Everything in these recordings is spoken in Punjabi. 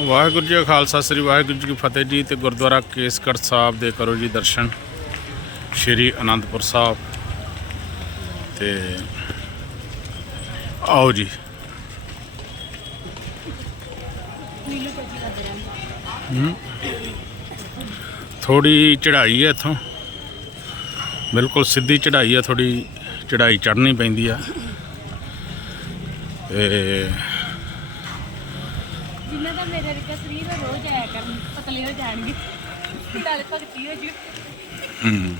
ਵਾਹਿਗੁਰੂ ਜੀ ਕਾ ਖਾਲਸਾ, ਸ੍ਰੀ ਵਾਹਿਗੁਰੂ ਜੀ ਕੀ ਫਤਿਹ ਜੀ ਤੇ ਗੁਰਦੁਆਰਾ ਕੇਸਗੜ੍ਹ ਸਾਹਿਬ ਦੇ ਕਰੋ ਜੀ ਦਰਸ਼ਨ, ਸ਼੍ਰੀ ਅਨੰਦਪੁਰ ਸਾਹਿਬ ਤੇ ਆਓ ਜੀ। ਹੂੰ। ਥੋੜੀ ਚੜ੍ਹਾਈ ਹੈ ਇੱਥੋਂ। ਬਿਲਕੁਲ ਸਿੱਧੀ ਚੜ੍ਹਾਈ ਹੈ ਥੋੜੀ ਚੜ੍ਹਾਈ ਚੜ੍ਹਨੀ ਪੈਂਦੀ ਆ। ਤੇ ਜਿਨ੍ਹਾਂ ਦਾ ਮੇਰੇ ਵਰਗਾ ਸਰੀਰ ਉਹ ਰੋਜ਼ ਆਇਆ ਕਰਨ ਪਤਲੇ ਹੋ ਜਾਣਗੇ। ਨਾਲ ਭਗਤੀ ਹੋ ਜੂ। ਹੂੰ।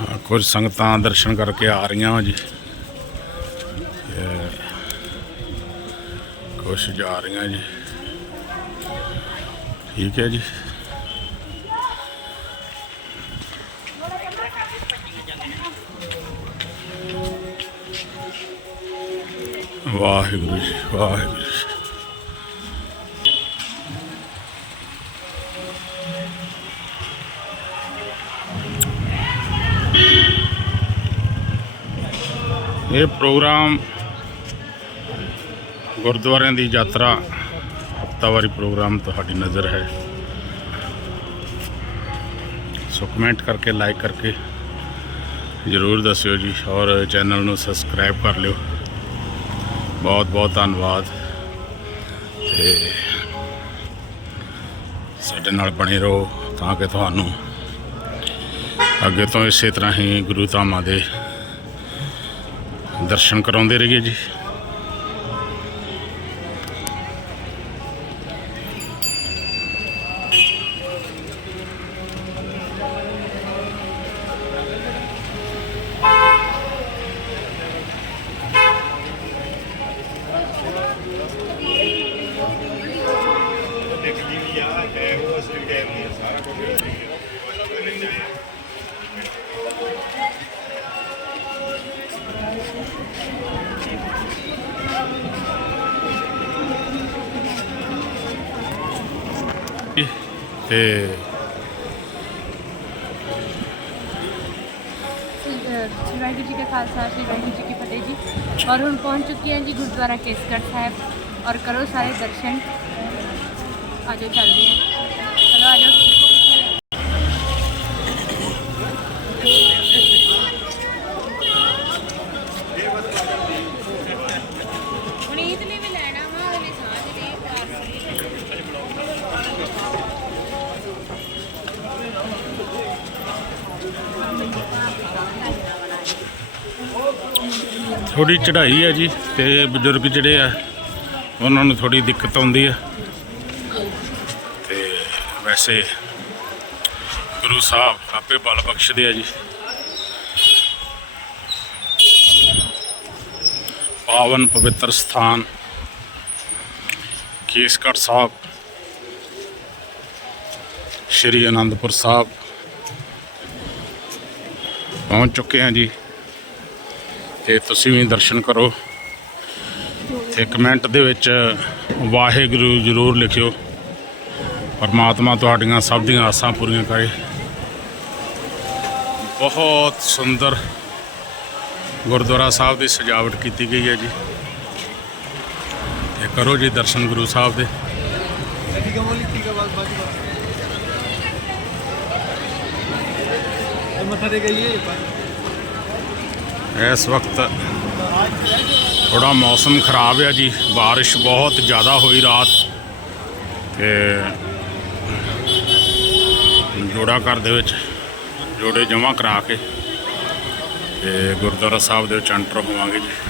ਹਾਂ, ਕੁਝ ਸੰਗਤਾਂ ਦਰਸ਼ਨ ਕਰਕੇ ਆ ਰਹੀਆਂ ਵਾ ਜੀ। ਤੇ ਕੁਝ ਜਾ ਰਹੀਆਂ ਜੀ। ਠੀਕ ਹੈ ਜੀ। ਵਾਹਿਗੁਰੂ ਜੀ ਵਾਹਿਗੁਰੂ ਜੀ। ਇਹ ਪ੍ਰੋਗਰਾਮ ਗੁਰਦੁਆਰਿਆਂ ਦੀ ਯਾਤਰਾ ਹਫਤਾਵਾਰੀ ਪ੍ਰੋਗਰਾਮ ਤੁਹਾਡੀ ਨਜ਼ਰ ਹੈ। ਸੋ ਕਮੈਂਟ ਕਰਕੇ, ਲਾਈਕ ਕਰਕੇ ਜਰੂਰ ਦੱਸਿਓ ਜੀ ਔਰ ਚੈਨਲ ਨੂੰ ਸਬਸਕ੍ਰਾਈਬ ਕਰ ਲਿਓ। ਬਹੁਤ ਬਹੁਤ ਧੰਨਵਾਦ। ਤੇ ਸਾਡੇ ਨਾਲ ਬਣੇ ਰਹੋ ਤਾਂ ਕਿ ਤੁਹਾਨੂੰ ਅੱਗੇ ਤੋਂ ਇਸੇ ਤਰ੍ਹਾਂ ਹੀ ਗੁਰੂ ਧਾਮਾਂ ਦੇ ਦਰਸ਼ਨ ਕਰਾਉਂਦੇ ਰਹੀਏ ਜੀ। ਤੇ ਸ੍ਰੀ ਵਾਹਿਗੁਰੂ ਜੀ ਕਾ ਖਾਲਸਾ ਸ੍ਰੀ ਵਾਹਿਗੁਰੂ ਜੀ ਕੀ ਫਤਿਹ ਜੀ ਔਰ ਹੁਣ ਪਹੁੰਚ ਚੁੱਕੇ ਹਾਂ ਜੀ ਗੁਰਦੁਆਰਾ ਕੇਸਗੜ੍ਹ ਸਾਹਿਬ ਔਰ ਕਰੋ ਸਾਰੇ ਦਰਸ਼ਨ ਆਜੋ ਚੱਲਦੇ ਹਾਂ ਚਲੋ ਆਜੋ ਪੁਨੀਤ ਨੇ ਵੀ ਲੈਣਾ ਵਾ ਉਹਨੇ ਸਾਂਝ ਦੇ ਪਾਸ ਥੋੜੀ ਚੜ੍ਹਾਈ ਹੈ ਜੀ ਤੇ ਬਜ਼ੁਰਗ ਜਿਹੜੇ ਆ ਉਹਨਾਂ ਨੂੰ ਥੋੜੀ ਦਿੱਕਤ ਆਉਂਦੀ ਆ ਤੇ ਵੈਸੇ ਗੁਰੂ ਸਾਹਿਬ ਆਪੇ ਬਲ ਬਖਸ਼ਦੇ ਆ ਜੀ। ਪਾਵਨ ਪਵਿੱਤਰ ਸਥਾਨ, ਕੇਸਗੜ੍ਹ ਸਾਹਿਬ, ਸ਼੍ਰੀ ਅਨੰਦਪੁਰ ਸਾਹਿਬ ਪਹੁੰਚ ਚੁੱਕੇ ਹਾਂ ਜੀ। ਤੇ ਤੁਸੀਂ ਵੀ ਦਰਸ਼ਨ ਕਰੋ। ਤੇ ਕਮੈਂਟ ਦੇ ਵਿੱਚ ਵਾਹਿਗੁਰੂ ਜ਼ਰੂਰ ਲਿਖਿਓ। ਪਰਮਾਤਮਾ ਤੁਹਾਡੀਆਂ ਸਭ ਦੀਆਂ ਆਸਾਂ ਪੂਰੀਆਂ ਕਰੇ। ਬਹੁਤ ਸੁੰਦਰ ਗੁਰਦੁਆਰਾ ਸਾਹਿਬ ਦੀ ਸਜਾਵਟ ਕੀਤੀ ਗਈ ਹੈ ਜੀ। ਤੇ ਕਰੋ ਜੀ ਦਰਸ਼ਨ ਗੁਰੂ ਸਾਹਿਬ ਦੇ। ਇਸ ਵਕਤ ਥੋੜਾ ਮੌਸਮ ਖਰਾਬ ਹੈ ਜੀ بارش ਬਹੁਤ ਜ਼ਿਆਦਾ ਹੋਈ ਰਾਤ। ਤੇ ਜੋੜਾ ਘਰ ਦੇ ਵਿੱਚ, ਜੋੜੇ ਜਮ੍ਹਾਂ ਕਰਾ ਕੇ ਤੇ ਗੁਰਦੁਆਰਾ ਸਾਹਿਬ ਦੇ ਵਿੱਚ ਐਂਟਰ ਹੋਵਾਂਗੇ ਜੀ।